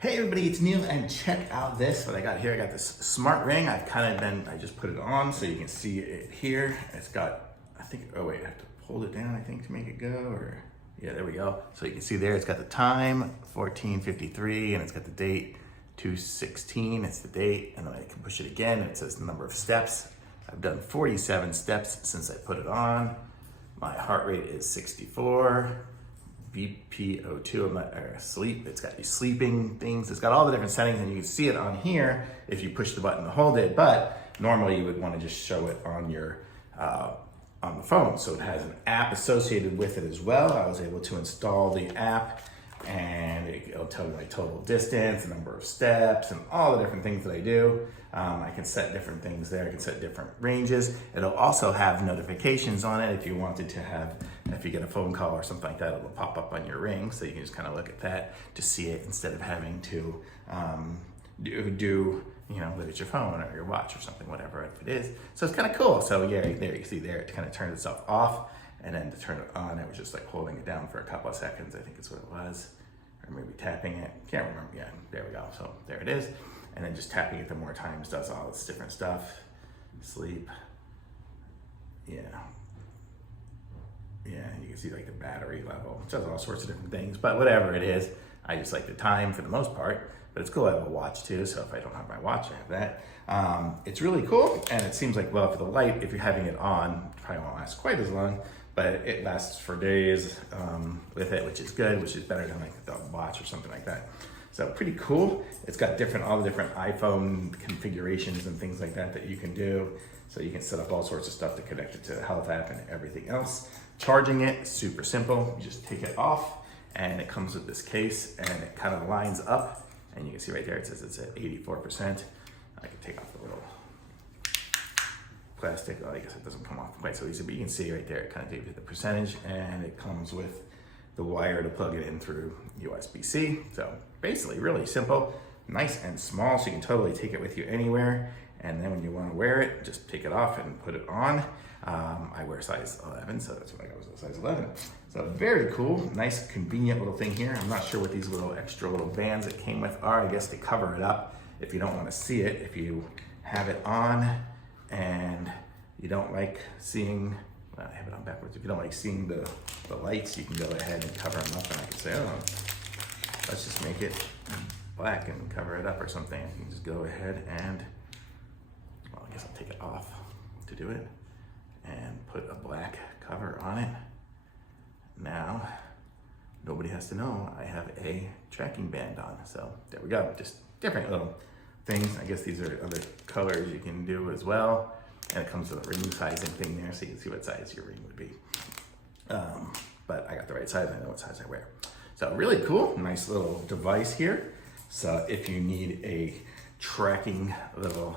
Hey everybody, it's Neil, and check out this, what I got here. I got this smart ring. I just put it on so you can see it here. It's got, oh wait, I have to hold it down, I think, to make it go, or, yeah, there we go. So you can see there, it's got the time, 14:53, and it's got the date, 2:16, it's the date, and then I can push it again, and it says the number of steps. I've done 47 steps since I put it on. My heart rate is 64. BPO2, I'm not asleep. It's got these sleeping things. It's got all the different settings, and you can see it on here if you push the button to hold it. But normally you would want to just show it on your on the phone. So it has an app associated with it as well. I was able to install the app, and it'll tell me my total distance, the number of steps, and all the different things that I do. I can set different things there. I can set different ranges. It'll also have notifications on it if you wanted to have, if you get a phone call or something like that, it'll pop up on your ring, so you can just kind of look at that to see it instead of having to look at your phone or your watch or something, whatever it is. So it's kind of cool. So yeah, there you see there, it kind of turned itself off, and then to turn it on, it was just like holding it down for a couple of seconds, I think is what it was, or maybe tapping it. Can't remember. Yeah, there we go. So there it is. And then just tapping it the more times does all this different stuff. Sleep. Yeah. Yeah, and you can see like the battery level, which does all sorts of different things, but whatever it is, I just like the time for the most part. But it's cool, I have a watch too, so if I don't have my watch, I have that. It's really cool, and it seems like, well, for the light, if you're having it on, it probably won't last quite as long, but it lasts for days with it, which is good, which is better than like the watch or something like that. So pretty cool. It's got all the different iPhone configurations and things like that that you can do. So you can set up all sorts of stuff to connect it to the health app and everything else. Charging it, super simple. You just take it off, and it comes with this case, and it kind of lines up. And you can see right there, it says it's at 84%. I can take off the little plastic. Well, I guess it doesn't come off quite so easy, but you can see right there, it kind of gives you the percentage, and it comes with the wire to plug it in through USB-C. So basically really simple, nice and small, so you can totally take it with you anywhere. And then when you want to wear it, just take it off and put it on. I wear size 11, so that's why I go with size 11. So very cool, nice, convenient little thing here. I'm not sure what these little extra little bands that came with are. I guess to cover it up if you don't want to see it. If you have it on and you don't like seeing, well, I have it on backwards. If you don't like seeing the lights, you can go ahead and cover them up, and I can say, oh, let's just make it black and cover it up or something. I can just go ahead and, well, I guess I'll take it off to do it and put a black cover on it. Now, nobody has to know I have a tracking band on. So there we go, just different little things. I guess these are other colors you can do as well. And it comes with a ring sizing thing there, so you can see what size your ring would be. But I got the right size, I know what size I wear. So really cool, nice little device here. So if you need a tracking little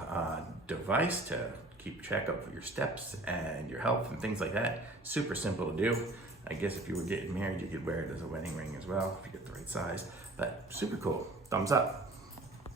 device to keep track of your steps and your health and things like that, super simple to do. I guess if you were getting married, you could wear it as a wedding ring as well, if you get the right size, but super cool, thumbs up.